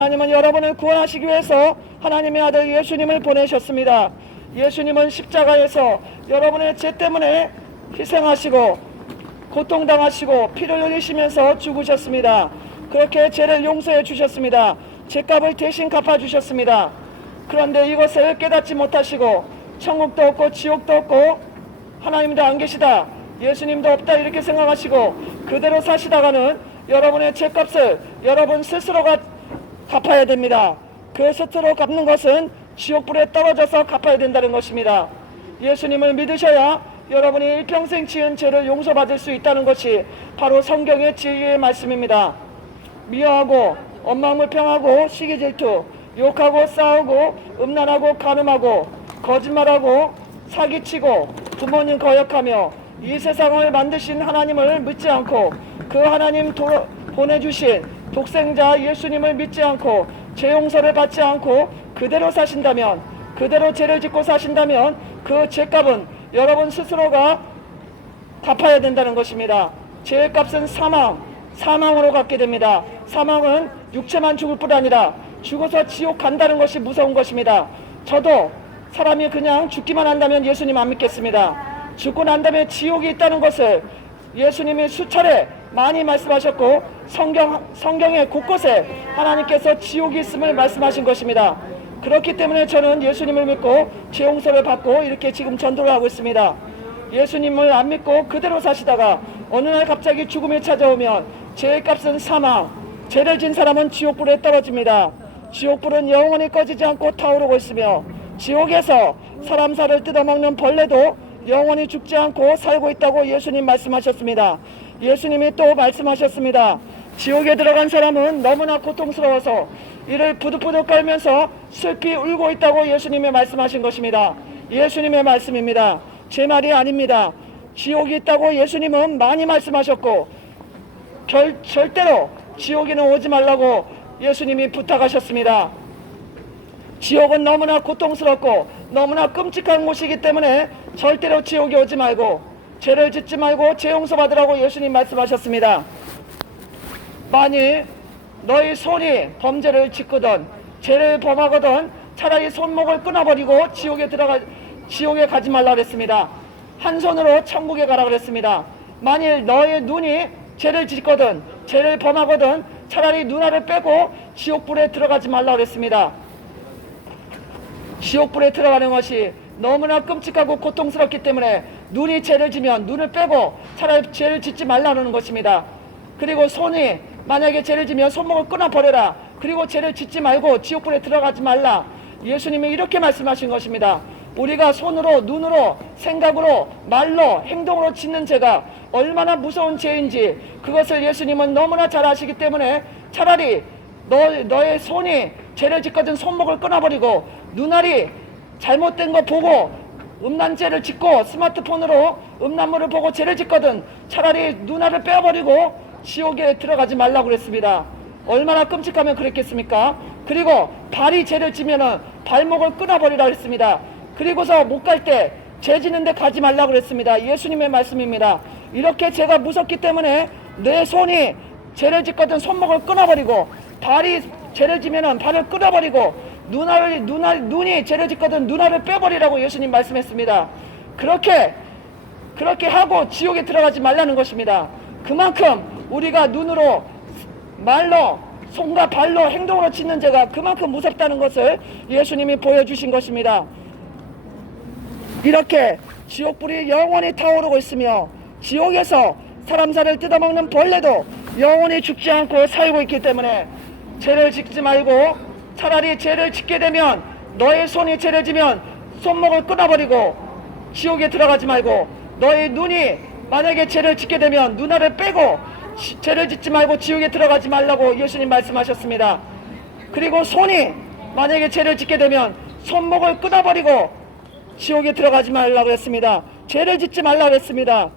하나님은 여러분을 구원하시기 위해서 하나님의 아들 예수님을 보내셨습니다. 예수님은 십자가에서 여러분의 죄 때문에 희생하시고 고통당하시고 피를 흘리시면서 죽으셨습니다. 그렇게 죄를 용서해 주셨습니다. 죄값을 대신 갚아 주셨습니다. 그런데 이것을 깨닫지 못하시고 천국도 없고 지옥도 없고 하나님도 안 계시다. 예수님도 없다 이렇게 생각하시고 그대로 사시다가는 여러분의 죄값을 여러분 스스로가 갚아야 됩니다. 그 스스로 갚는 것은 지옥불에 떨어져서 갚아야 된다는 것입니다. 예수님을 믿으셔야 여러분이 일평생 지은 죄를 용서받을 수 있다는 것이 바로 성경의 진리의 말씀입니다. 미워하고 원망불평하고 시기 질투 욕하고 싸우고 음란하고 가늠하고 거짓말하고 사기치고 부모님 거역하며 이 세상을 만드신 하나님을 믿지 않고 그 하나님 도, 보내주신 독생자 예수님을 믿지 않고 죄 용서를 받지 않고 그대로 사신다면 그대로 죄를 짓고 사신다면 그 죄값은 여러분 스스로가 갚아야 된다는 것입니다. 죄의 값은 사망, 사망으로 갚게 됩니다. 사망은 육체만 죽을 뿐 아니라 죽어서 지옥 간다는 것이 무서운 것입니다. 저도 사람이 그냥 죽기만 한다면 예수님 안 믿겠습니다. 죽고 난 다음에 지옥이 있다는 것을 예수님이 수차례 많이 말씀하셨고 성경 성경의 곳곳에 하나님께서 지옥이 있음을 말씀하신 것입니다. 그렇기 때문에 저는 예수님을 믿고 죄 용서를 받고 이렇게 지금 전도를 하고 있습니다. 예수님을 안 믿고 그대로 사시다가 어느 날 갑자기 죽음이 찾아오면 죄의 값은 사망, 죄를 진 사람은 지옥불에 떨어집니다. 지옥불은 영원히 꺼지지 않고 타오르고 있으며 지옥에서 사람 살을 뜯어먹는 벌레도 영원히 죽지 않고 살고 있다고 예수님 말씀하셨습니다. 예수님이 또 말씀하셨습니다. 지옥에 들어간 사람은 너무나 고통스러워서 이를 부득부득 깔면서 슬피 울고 있다고 예수님이 말씀하신 것입니다. 예수님의 말씀입니다. 제 말이 아닙니다. 지옥이 있다고 예수님은 많이 말씀하셨고 결, 절대로 지옥에는 오지 말라고 예수님이 부탁하셨습니다. 지옥은 너무나 고통스럽고 너무나 끔찍한 곳이기 때문에 절대로 지옥에 오지 말고 죄를 짓지 말고 죄 용서 받으라고 예수님 말씀하셨습니다. 만일 너희 손이 범죄를 짓거든 죄를 범하거든 차라리 손목을 끊어버리고 지옥에 들어가 지옥에 가지 말라 그랬습니다. 한 손으로 천국에 가라 그랬습니다. 만일 너의 눈이 죄를 짓거든 죄를 범하거든 차라리 눈알을 빼고 지옥불에 들어가지 말라 그랬습니다. 지옥불에 들어가는 것이 너무나 끔찍하고 고통스럽기 때문에 눈이 죄를 지면 눈을 빼고 차라리 죄를 짓지 말라는 것입니다. 그리고 손이 만약에 죄를 지면 손목을 끊어버려라. 그리고 죄를 짓지 말고 지옥불에 들어가지 말라. 예수님이 이렇게 말씀하신 것입니다. 우리가 손으로, 눈으로, 생각으로, 말로, 행동으로 짓는 죄가 얼마나 무서운 죄인지 그것을 예수님은 너무나 잘 아시기 때문에 차라리 너, 너의 손이 죄를 짓거든 손목을 끊어버리고 눈알이 잘못된 거 보고 음란죄를 짓고 스마트폰으로 음란물을 보고 죄를 짓거든 차라리 눈알을 빼버리고 지옥에 들어가지 말라고 그랬습니다. 얼마나 끔찍하면 그랬겠습니까? 그리고 발이 죄를 지면은 발목을 끊어버리라 그랬습니다. 그리고서 못 갈 때 죄 지는데 가지 말라고 그랬습니다. 예수님의 말씀입니다. 이렇게 죄가 무섭기 때문에 내 손이 죄를 짓거든 손목을 끊어버리고 발이 죄를 지면은 발을 끊어버리고 눈알 눈알 눈이 죄를 짓거든 눈알을 빼버리라고 예수님 말씀했습니다. 그렇게 그렇게 하고 지옥에 들어가지 말라는 것입니다. 그만큼 우리가 눈으로 말로 손과 발로 행동으로 짓는 죄가 그만큼 무섭다는 것을 예수님이 보여주신 것입니다. 이렇게 지옥불이 영원히 타오르고 있으며 지옥에서 사람 살을 뜯어먹는 벌레도 영원히 죽지 않고 살고 있기 때문에 죄를 짓지 말고 차라리 죄를 짓게 되면 너의 손이 죄를 지면 손목을 끊어버리고 지옥에 들어가지 말고 너의 눈이 만약에 죄를 짓게 되면 눈알을 빼고 지- 죄를 짓지 말고 지옥에 들어가지 말라고 예수님 말씀하셨습니다. 그리고 손이 만약에 죄를 짓게 되면 손목을 끊어버리고 지옥에 들어가지 말라고 했습니다. 죄를 짓지 말라고 했습니다.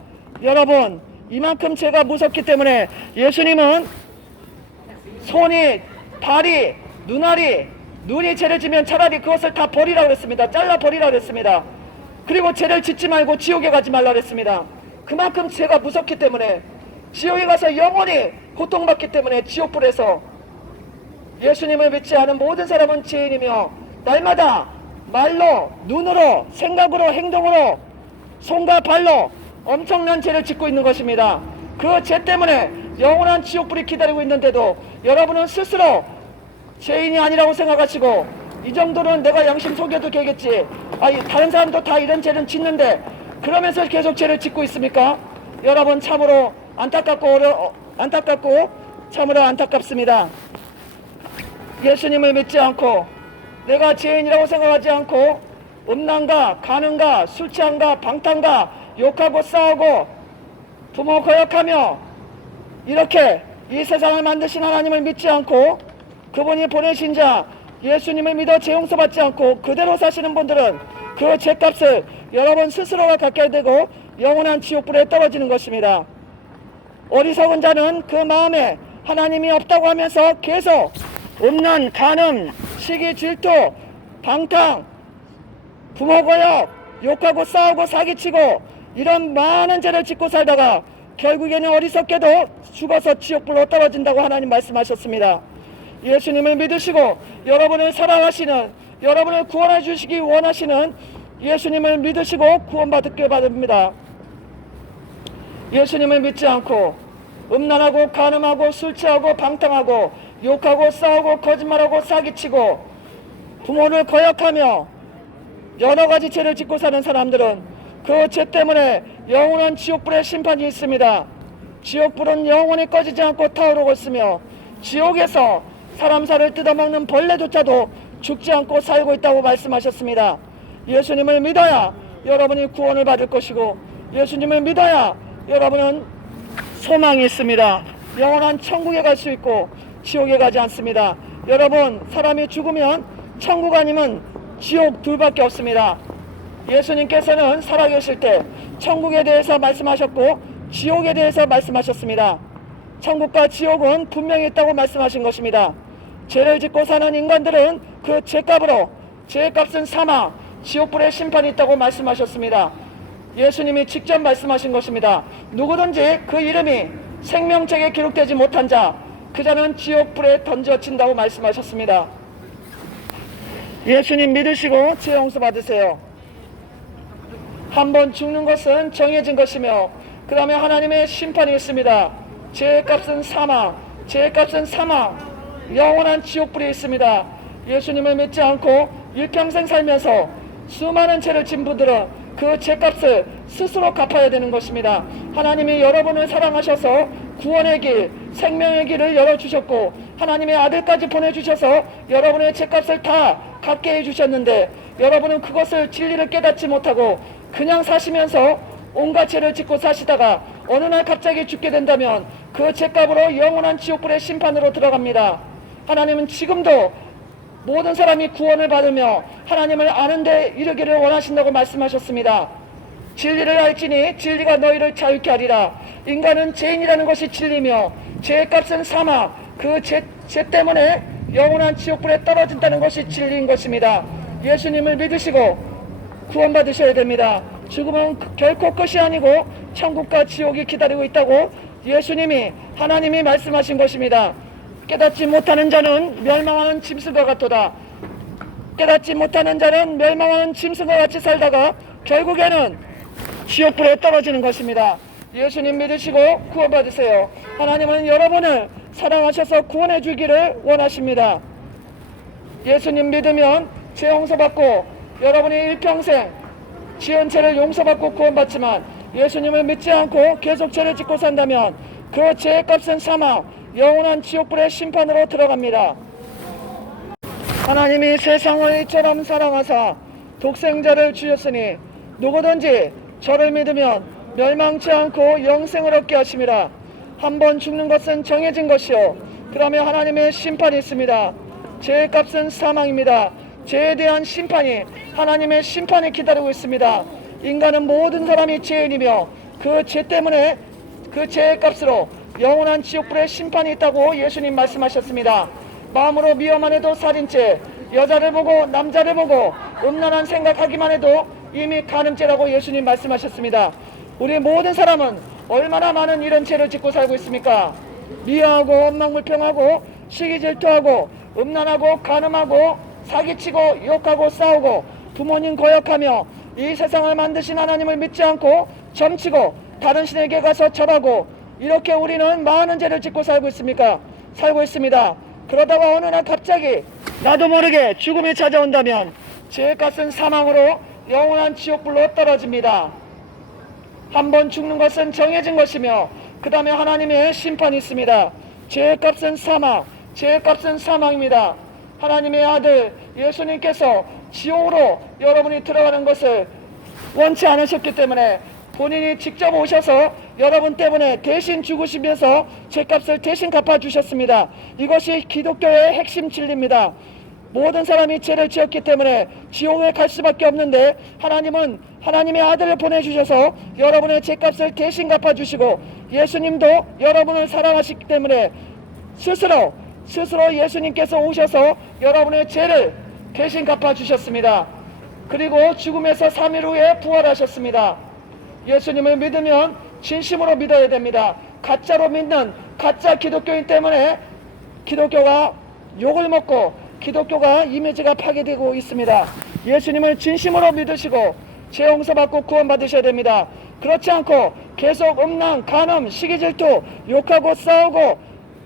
여러분, 이만큼 죄가 무섭기 때문에 예수님은 손이, 발이, 눈알이, 눈이 죄를 지면 차라리 그것을 다 버리라고 했습니다. 잘라 버리라고 했습니다. 그리고 죄를 짓지 말고 지옥에 가지 말라고 했습니다. 그만큼 죄가 무섭기 때문에 지옥에 가서 영원히 고통받기 때문에 지옥불에서 예수님을 믿지 않은 모든 사람은 죄인이며 날마다 말로 눈으로 생각으로 행동으로 손과 발로 엄청난 죄를 짓고 있는 것입니다. 그 죄 때문에 영원한 지옥불이 기다리고 있는데도 여러분은 스스로 죄인이 아니라고 생각하시고 이 정도는 내가 양심 속여도 되겠지. 아, 다른 사람도 다 이런 죄는 짓는데 그러면서 계속 죄를 짓고 있습니까? 여러분 참으로 안타깝고 어려, 어, 안타깝고 참으로 안타깝습니다. 예수님을 믿지 않고 내가 죄인이라고 생각하지 않고 음란과 가는가 술 취한가 방탕가 욕하고 싸우고 부모 거역하며 이렇게 이 세상을 만드신 하나님을 믿지 않고 그분이 보내신 자 예수님을 믿어 재용서 받지 않고 그대로 사시는 분들은 그 죄값을 여러분 스스로가 갖게 되고 영원한 지옥불에 떨어지는 것입니다. 어리석은 자는 그 마음에 하나님이 없다고 하면서 계속 음란, 간음, 시기, 질투, 방탕, 부모 거역, 욕하고 싸우고 사기치고 이런 많은 죄를 짓고 살다가 결국에는 어리석게도 죽어서 지옥불로 떨어진다고 하나님 말씀하셨습니다. 예수님을 믿으시고 여러분을 사랑하시는 여러분을 구원해 주시기 원하시는 예수님을 믿으시고 구원받게 받습니다. 예수님을 믿지 않고 음란하고 간음하고 술 취하고 방탕하고 욕하고 싸우고 거짓말하고 사기치고 부모를 거역하며 여러 가지 죄를 짓고 사는 사람들은 그 죄 때문에 영원한 지옥불의 심판이 있습니다. 지옥불은 영원히 꺼지지 않고 타오르고 있으며 지옥에서 사람 살을 뜯어먹는 벌레조차도 죽지 않고 살고 있다고 말씀하셨습니다. 예수님을 믿어야 여러분이 구원을 받을 것이고 예수님을 믿어야 여러분은 소망이 있습니다. 영원한 천국에 갈 수 있고 지옥에 가지 않습니다. 여러분 사람이 죽으면 천국 아니면 지옥 둘밖에 없습니다. 예수님께서는 살아계실 때 천국에 대해서 말씀하셨고 지옥에 대해서 말씀하셨습니다. 천국과 지옥은 분명히 있다고 말씀하신 것입니다. 죄를 짓고 사는 인간들은 그 죄값으로 죄값은 사망, 지옥불의 심판이 있다고 말씀하셨습니다. 예수님이 직접 말씀하신 것입니다. 누구든지 그 이름이 생명책에 기록되지 못한 자, 그 자는 지옥불에 던져진다고 말씀하셨습니다. 예수님 믿으시고 죄 용서 받으세요. 한번 죽는 것은 정해진 것이며 그 다음에 하나님의 심판이 있습니다. 죄의 값은 사망, 죄의 값은 사망, 영원한 지옥불이 있습니다. 예수님을 믿지 않고 일평생 살면서 수많은 죄를 진 분들은 그 죄값을 스스로 갚아야 되는 것입니다. 하나님이 여러분을 사랑하셔서 구원의 길, 생명의 길을 열어주셨고 하나님의 아들까지 보내주셔서 여러분의 죄값을 다 갚게 해주셨는데 여러분은 그것을 진리를 깨닫지 못하고 그냥 사시면서 온갖 죄를 짓고 사시다가 어느 날 갑자기 죽게 된다면 그 죄값으로 영원한 지옥불의 심판으로 들어갑니다. 하나님은 지금도 모든 사람이 구원을 받으며 하나님을 아는데 이르기를 원하신다고 말씀하셨습니다. 진리를 알지니 진리가 너희를 자유케 하리라. 인간은 죄인이라는 것이 진리며 죄의 값은 사망. 그 죄 죄 때문에 영원한 지옥불에 떨어진다는 것이 진리인 것입니다. 예수님을 믿으시고 구원받으셔야 됩니다. 죽음은 결코 끝이 아니고 천국과 지옥이 기다리고 있다고 예수님이 하나님이 말씀하신 것입니다. 깨닫지 못하는 자는 멸망하는 짐승과 같도다. 깨닫지 못하는 자는 멸망하는 짐승과 같이 살다가 결국에는 지옥불에 떨어지는 것입니다. 예수님 믿으시고 구원받으세요. 하나님은 여러분을 사랑하셔서 구원해 주기를 원하십니다. 예수님 믿으면 죄 용서받고 여러분이 일평생 지은 죄를 용서받고 구원받지만 예수님을 믿지 않고 계속 죄를 짓고 산다면 그 죄의 값은 사망, 영원한 지옥불의 심판으로 들어갑니다. 하나님이 세상을 이처럼 사랑하사 독생자를 주셨으니 누구든지 저를 믿으면 멸망치 않고 영생을 얻게 하심이라. 한번 죽는 것은 정해진 것이요. 그러면 하나님의 심판이 있습니다. 죄의 값은 사망입니다. 죄에 대한 심판이 하나님의 심판이 기다리고 있습니다. 인간은 모든 사람이 죄인이며 그 죄 때문에 그 죄의 값으로 영원한 지옥불의 심판이 있다고 예수님 말씀하셨습니다. 마음으로 미워만 해도 살인죄, 여자를 보고 남자를 보고 음란한 생각하기만 해도 이미 간음죄라고 예수님 말씀하셨습니다. 우리 모든 사람은 얼마나 많은 이런 죄를 짓고 살고 있습니까? 미워하고 원망불평하고 시기 질투하고 음란하고 간음하고 사기치고 욕하고 싸우고 부모님 거역하며 이 세상을 만드신 하나님을 믿지 않고 점치고 다른 신에게 가서 절하고 이렇게 우리는 많은 죄를 짓고 살고 있습니까? 살고 있습니다. 그러다가 어느 날 갑자기 나도 모르게 죽음이 찾아온다면 죄의 값은 사망으로 영원한 지옥불로 떨어집니다. 한번 죽는 것은 정해진 것이며 그 다음에 하나님의 심판이 있습니다. 죄의 값은 사망, 죄의 값은 사망입니다. 하나님의 아들 예수님께서 지옥으로 여러분이 들어가는 것을 원치 않으셨기 때문에 본인이 직접 오셔서 여러분 때문에 대신 죽으시면서 죄값을 대신 갚아주셨습니다. 이것이 기독교의 핵심 진리입니다. 모든 사람이 죄를 지었기 때문에 지옥에 갈 수밖에 없는데 하나님은 하나님의 아들을 보내주셔서 여러분의 죄값을 대신 갚아주시고 예수님도 여러분을 사랑하시기 때문에 스스로 스스로 예수님께서 오셔서 여러분의 죄를 대신 갚아주셨습니다. 그리고 죽음에서 3일 후에 부활하셨습니다. 예수님을 믿으면 진심으로 믿어야 됩니다. 가짜로 믿는 가짜 기독교인 때문에 기독교가 욕을 먹고 기독교가 이미지가 파괴되고 있습니다. 예수님을 진심으로 믿으시고 죄 용서받고 구원받으셔야 됩니다. 그렇지 않고 계속 음란, 간음, 시기 질투, 욕하고 싸우고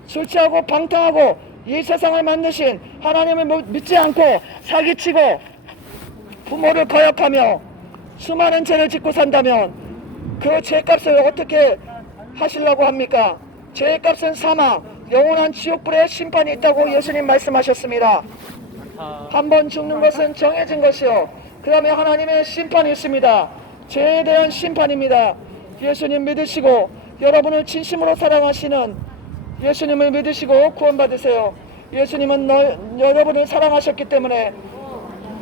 술 취하고 방탕하고 이 세상을 만드신 하나님을 믿지 않고 사기치고 부모를 거역하며 수많은 죄를 짓고 산다면 그 죄값을 어떻게 하시려고 합니까? 죄값은 사망, 영원한 지옥불의 심판이 있다고 예수님 말씀하셨습니다. 한 번 죽는 것은 정해진 것이요. 그 다음에 하나님의 심판이 있습니다. 죄에 대한 심판입니다. 예수님 믿으시고 여러분을 진심으로 사랑하시는 예수님을 믿으시고 구원받으세요. 예수님은 너, 여러분을 사랑하셨기 때문에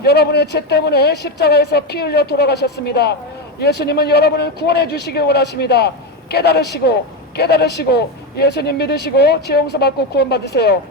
여러분의 죄 때문에 십자가에서 피 흘려 돌아가셨습니다. 예수님은 여러분을 구원해 주시길 원하십니다. 깨달으시고 깨달으시고 예수님 믿으시고 죄 용서 받고 구원 받으세요.